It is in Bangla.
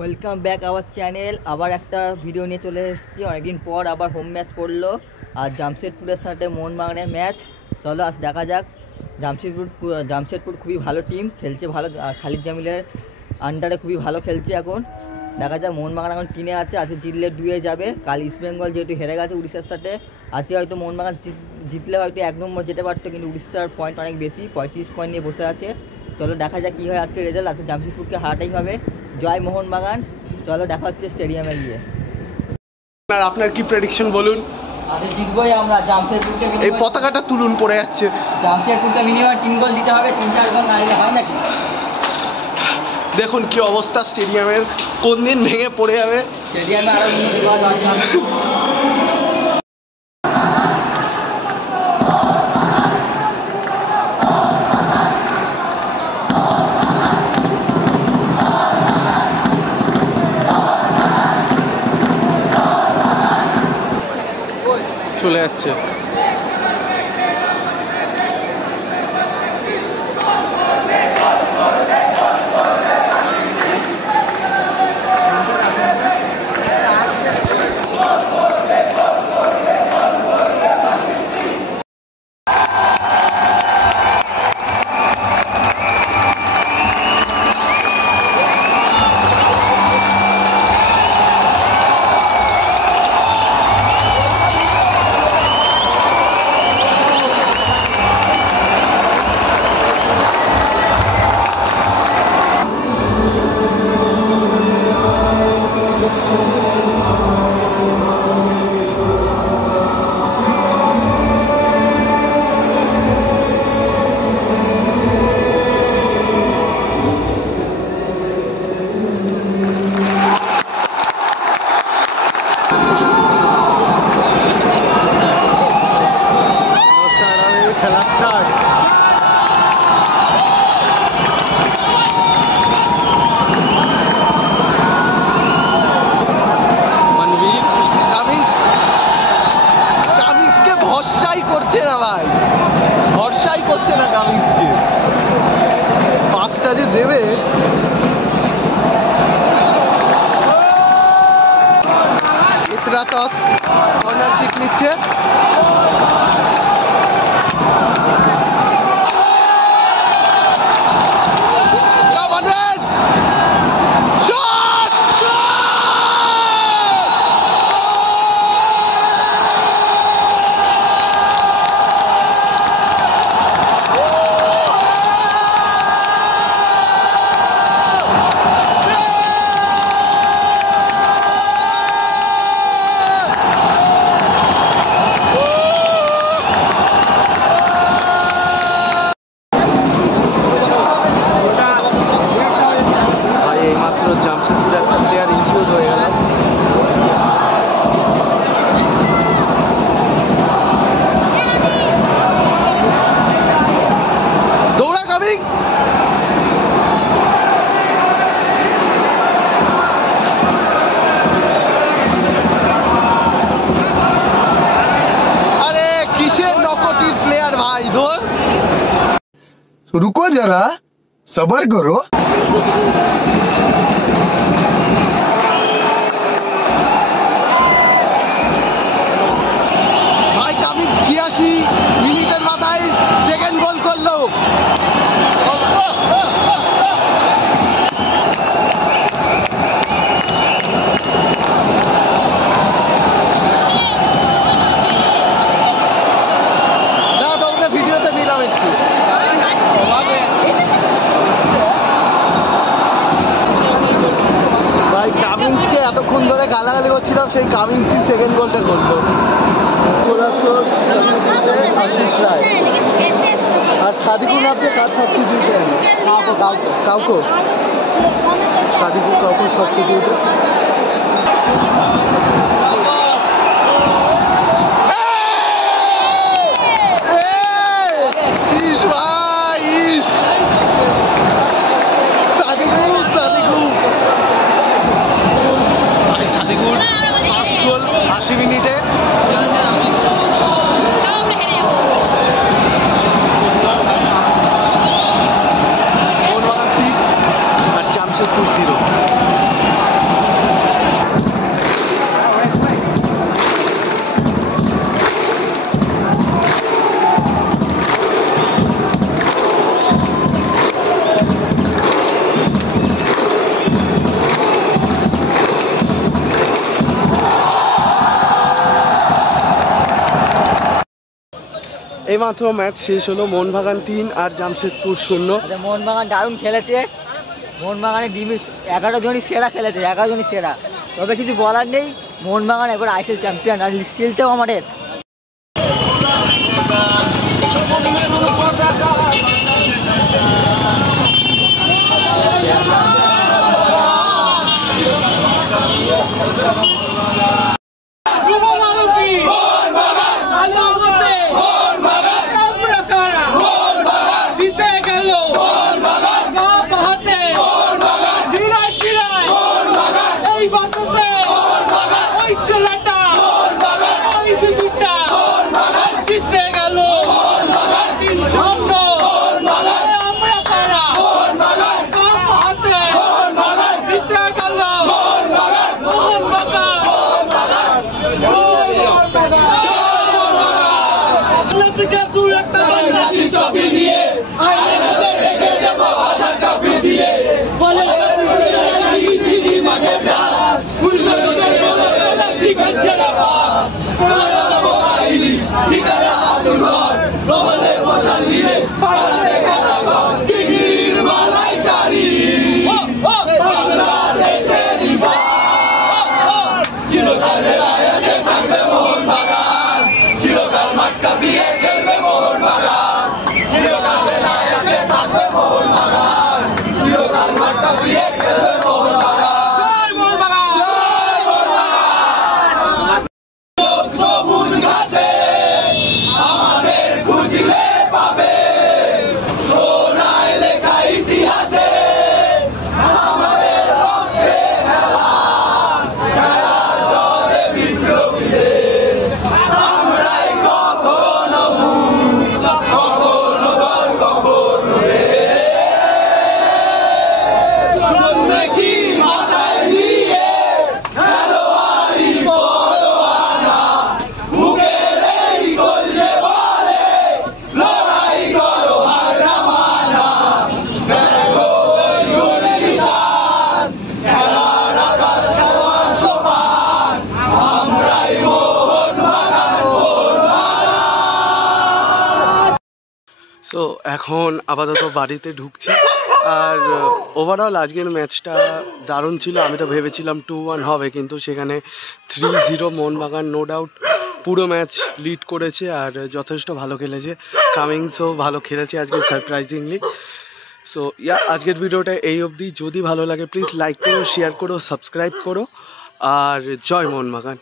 Welcome back our channel. আবার একটা ভিডিও নিয়ে চলে এসেছি। অনেকদিন পর আবার হোম ম্যাচ পড়লো আর জামশেদপুরের সাথে মোহনবাগানের ম্যাচ। চলো আজ দেখা যাক। জামশেদপুর খুবই ভালো টিম, খেলছে ভালো, খালিদ জামিলের আন্ডারে খুবই ভালো খেলছে এখন। দেখা যাক মোহনবাগান এখন 3-এ আছে, আজকে জিতলে 2-এ যাবে। কাল ইস্টবেঙ্গল যেহেতু হেরে গেছে উড়িষ্যার সাথে, আজকে হয়তো মোহনবাগান জিতলে হয়তো 1 নম্বর যেতে পারতো, কিন্তু উড়িষ্যার পয়েন্ট অনেক বেশি, 35 পয়েন্ট নিয়ে বসে আছে। চলো দেখা যাক কী হয় আজকে রেজাল্ট। আজকে জামশেদপুরকে হারাটাই হবে। জয় মোহনবাগান। চলো দেখা হচ্ছে স্টেডিয়ামে গিয়ে। আপনার কি প্রেডিকশন বলুন? আজকে জিতবই আমরা। জামশেদপুরকে এই পতাকাটা তুলুন, পড়ে যাচ্ছে। জামশেদপুরকে মিনিমাম 3 গোল দিতে হবে, 3-4 গোল না দিলে হয় নাকি? দেখুন কি অবস্থা স্টেডিয়ামের, কোন দিন ভেঙে পড়ে যাবে। স্টেডিয়ামে আরো দরকার। চলে যাচ্ছে। খেলা স্টার্ট। কামিন্সকে ভরসাই করছে না ভাই, ভরসাই করছে না কামিন্সকে। পাঁচটা যে দেবে। ইতরা টস কর্নার কিক নিচ্ছে। জামশেদপুর একটা প্লেয়ার ইনজিওর্ড হয়ে গেল। দৌড়া কামিংস। আরে কিসের নকটির প্লেয়ার ভাই, ধর। रुको जरा, सबर करो। ভাই কামিন্স 86 মিনিটের মাথায় সেকেন্ড গোল করলো। ভিডিওতে নিলাম একটু। ভাই কামিন্সকে এতক্ষণ ধরে গালাগালি করছিলাম, সেই কামিন্সই সেকেন্ড গোলটা করলো। আশিস রায় আর সাদিকুল আপনি কার সাবস্টিটিউট? কাউকে সাদিকুল কাউকে সাবস্টিটিউট। এইমাত্র ম্যাচ শেষ হলো, মোহনবাগান 3 আর জামশেদপুর 0। আচ্ছা, মোহনবাগান দারুণ খেলেছে। মোহনবাগানের টিমে 11 জনই সেরা খেলেছে, 11 জনই সেরা। তবে কিছু বলার নেই, মোহনবাগান এবার আইসিএল চ্যাম্পিয়ন, আর সিলটাও আমাদের। সো এখন আপাতত বাড়িতে ঢুকছি। আর ওভারঅল আজকের ম্যাচটা দারুণ ছিল। আমি তো ভেবেছিলাম 2-1 হবে, কিন্তু সেখানে 3-0 মোহনবাগান নো ডাউট পুরো ম্যাচ লিড করেছে আর যথেষ্ট ভালো খেলেছে। কামিংসও ভালো খেলেছে আজকে সারপ্রাইজিংলি। সো আজকের ভিডিওটা এই অবধি। যদি ভালো লাগে প্লিজ লাইক করো, শেয়ার করো, সাবস্ক্রাইব করো। আর জয় মোহনবাগান।